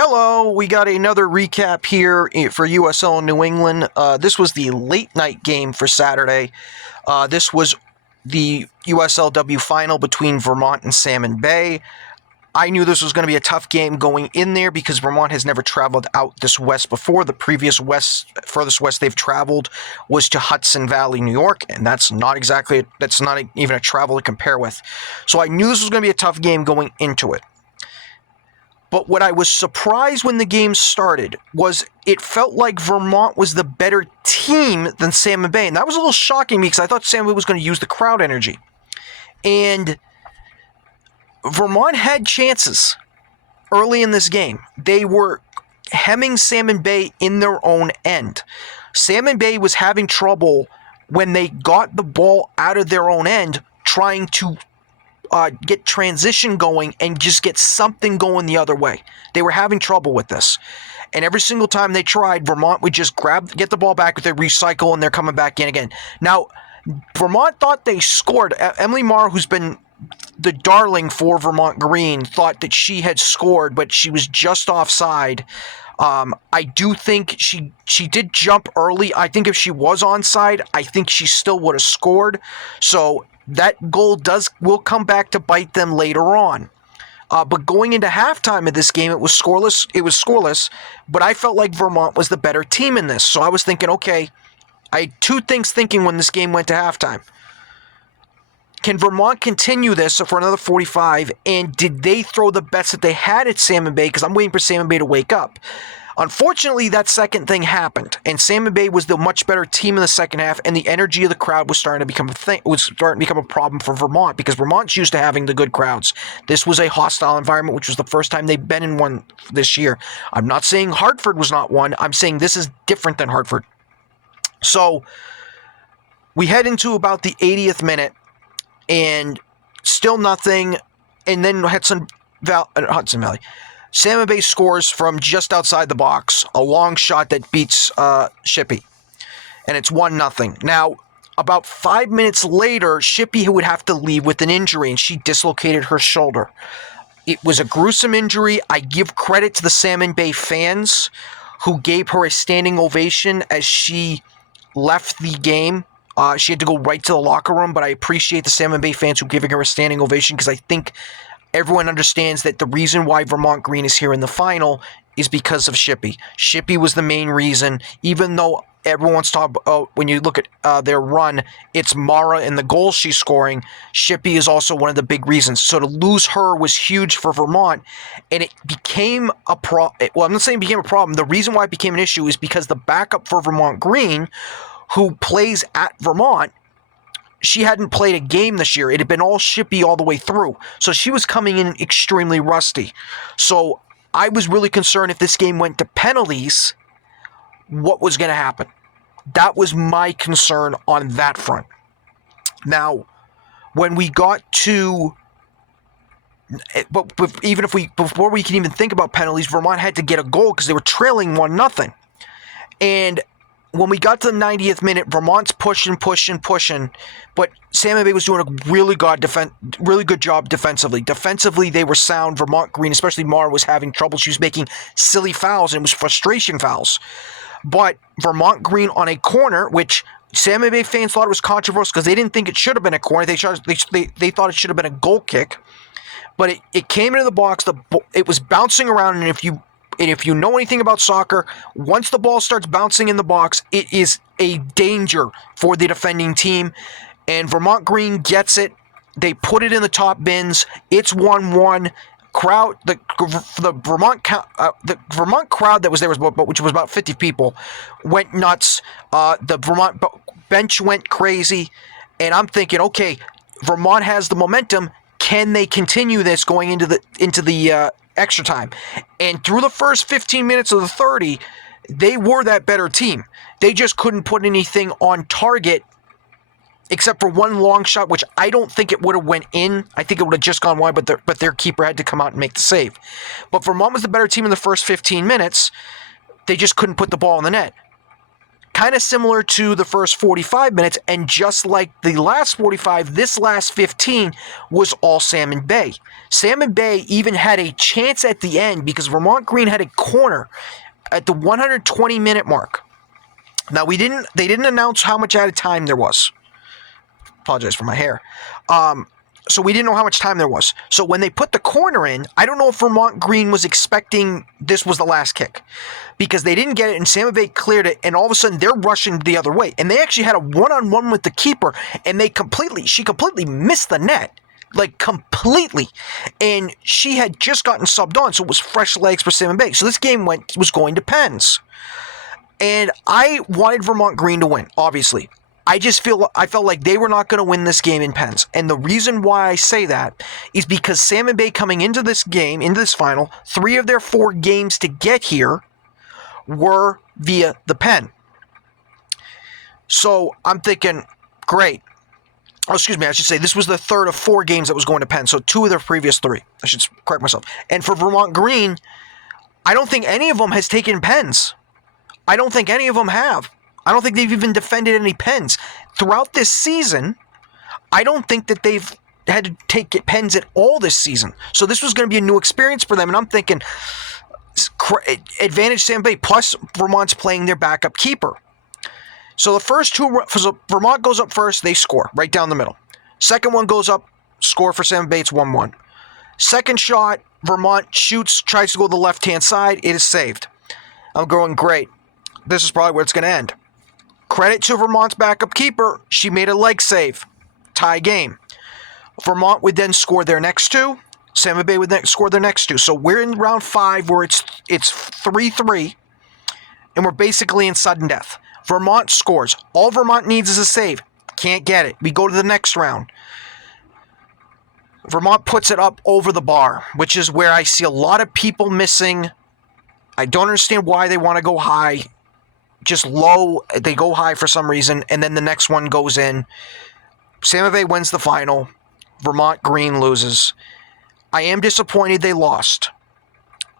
Hello, we got another recap here for USL New England. This was the late night game for Saturday. This was the USLW final between Vermont and Salmon Bay. I knew this was going to be a tough game going in there because Vermont has never traveled out this west before. The previous furthest west they've traveled was to Hudson Valley, New York, and that's not even a travel to compare with. So I knew this was going to be a tough game going into it. But what I was surprised when the game started was it felt like Vermont was the better team than Salmon Bay. And that was a little shocking to me because I thought Salmon Bay was going to use the crowd energy. And Vermont had chances early in this game. They were hemming Salmon Bay in their own end. Salmon Bay was having trouble when they got the ball out of their own end trying to get transition going and just get something going the other way. They were having trouble with this. And every single time they tried, Vermont would just get the ball back with their recycle, and they're coming back in again. Now, Vermont thought they scored. Emily Marr, who's been the darling for Vermont Green, thought that she had scored, but she was just offside. I do think she did jump early. I think if she was onside, I think she still would have scored. So that goal will come back to bite them later on. But going into halftime of this game, it was scoreless. But I felt like Vermont was the better team in this. So I was thinking, okay, I had two things thinking when this game went to halftime. Can Vermont continue this for another 45? And did they throw the bets that they had at Salmon Bay? Because I'm waiting for Salmon Bay to wake up. Unfortunately, that second thing happened, and Salmon Bay was the much better team in the second half, and the energy of the crowd was starting to become a problem for Vermont, because Vermont's used to having the good crowds. This was a hostile environment, which was the first time they've been in one this year. I'm not saying Hartford was not one. I'm saying this is different than Hartford. So we head into about the 80th minute, and still nothing, and then Hudson Valley. Salmon Bay scores from just outside the box, a long shot that beats Shippey, and it's 1-0. Now, about 5 minutes later, Shippey would have to leave with an injury, and she dislocated her shoulder. It was a gruesome injury. I give credit to the Salmon Bay fans who gave her a standing ovation as she left the game. She had to go right to the locker room, but I appreciate the Salmon Bay fans who are giving her a standing ovation, because I think everyone understands that the reason why Vermont Green is here in the final is because of Shippey. Shippey was the main reason, even though everyone's talking about, when you look at their run, it's Mara and the goals she's scoring. Shippey is also one of the big reasons. So to lose her was huge for Vermont, and it became a problem. Well, I'm not saying it became a problem. The reason why it became an issue is because the backup for Vermont Green, who plays at Vermont, she hadn't played a game this year. It had been all Shippey all the way through. So she was coming in extremely rusty. So I was really concerned if this game went to penalties, what was going to happen. That was my concern on that front. Now, when we got to... But even before we can even think about penalties, Vermont had to get a goal because they were trailing 1-0. And when we got to the 90th minute, Vermont's pushing, but Salmon Bay was doing a really good job defensively. Defensively, they were sound. Vermont Green, especially Mara, was having trouble. She was making silly fouls, and it was frustration fouls. But Vermont Green on a corner, which Salmon Bay fans thought it was controversial because they didn't think it should have been a corner. They thought it should have been a goal kick. But it came into the box. It was bouncing around, and if you know anything about soccer, once the ball starts bouncing in the box, it is a danger for the defending team. And Vermont Green gets it. They put it in the top bins. It's 1-1. The Vermont crowd that was there, which was about 50 people, went nuts. The Vermont bench went crazy. And I'm thinking, okay, Vermont has the momentum. Can they continue this going into the extra time? And through the first 15 minutes of the 30, they were that better team. They just couldn't put anything on target except for one long shot, which I don't think it would have went in. I think it would have just gone wide, but their keeper had to come out and make the save. But Vermont was the better team in the first 15 minutes. They just couldn't put the ball in the net. kind of similar to the first 45 minutes, and just like the last 45, this last 15 was all Salmon Bay. Salmon Bay even had a chance at the end because Vermont Green had a corner at the 120-minute mark. Now, they didn't announce how much added time there was. Apologize for my hair. So we didn't know how much time there was. So when they put the corner in, I don't know if Vermont Green was expecting this was the last kick, because they didn't get it and Salmon Bay cleared it, and all of a sudden they're rushing the other way. And they actually had a one-on-one with the keeper, and she completely missed the net. Like, completely. And she had just gotten subbed on, so it was fresh legs for Salmon Bay. So this game was going to pens. And I wanted Vermont Green to win, obviously. I felt like they were not going to win this game in pens. And the reason why I say that is because Salmon Bay coming into this game, into this final, 3 of their 4 games to get here were via the pen. So I'm thinking, great. Oh, excuse me, I should say this was the 3rd of 4 games that was going to pen. So 2 of their previous 3. I should correct myself. And for Vermont Green, I don't think any of them has taken pens. I don't think any of them have. I don't think they've even defended any pens. Throughout this season, I don't think that they've had to take pens at all this season. So this was going to be a new experience for them, and I'm thinking, advantage Salmon Bay, plus Vermont's playing their backup keeper. So the first 2, Vermont goes up first, they score right down the middle. Second one goes up, score for Salmon Bay, it's 1-1. Second shot, Vermont shoots, tries to go to the left-hand side, it is saved. I'm going, great. This is probably where it's going to end. Credit to Vermont's backup keeper. She made a leg save. Tie game. Vermont would then score their next 2. Salmon Bay would then score their next 2. So we're in round 5 where it's 3-3, and we're basically in sudden death. Vermont scores. All Vermont needs is a save. Can't get it. We go to the next round. Vermont puts it up over the bar, which is where I see a lot of people missing. I don't understand why they want to go high. Just low, they go high for some reason, and then the next one goes in. Salmon Bay wins the final. Vermont Green loses. I am disappointed they lost,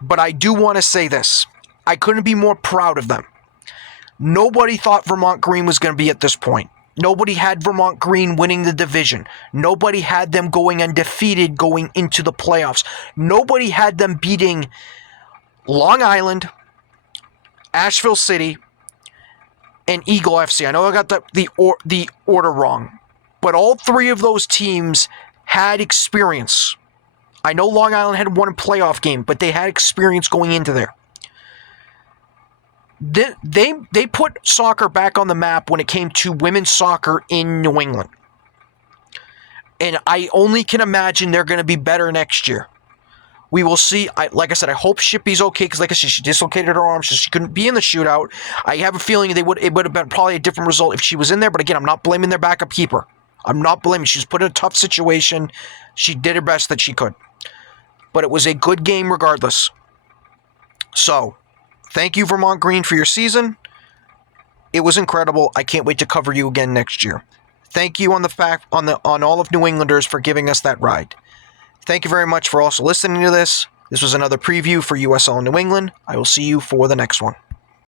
but I do want to say this. I couldn't be more proud of them. Nobody thought Vermont Green was going to be at this point. Nobody had Vermont Green winning the division. Nobody had them going undefeated going into the playoffs. Nobody had them beating Long Island, Asheville City, and Eagle FC. I know I got the order wrong, but all 3 of those teams had experience. I know Long Island had won a playoff game, but they had experience going into there. They put soccer back on the map when it came to women's soccer in New England. And I only can imagine they're going to be better next year. We will see. Like I said, I hope Shippey's okay, because like I said, she dislocated her arm, so she couldn't be in the shootout. I have a feeling it would have been probably a different result if she was in there, but again, I'm not blaming their backup keeper. I'm not blaming. She was put in a tough situation. She did her best that she could. But it was a good game regardless. So, thank you, Vermont Green, for your season. It was incredible. I can't wait to cover you again next year. Thank you on all of New Englanders for giving us that ride. Thank you very much for also listening to this. This was another preview for USL New England. I will see you for the next one.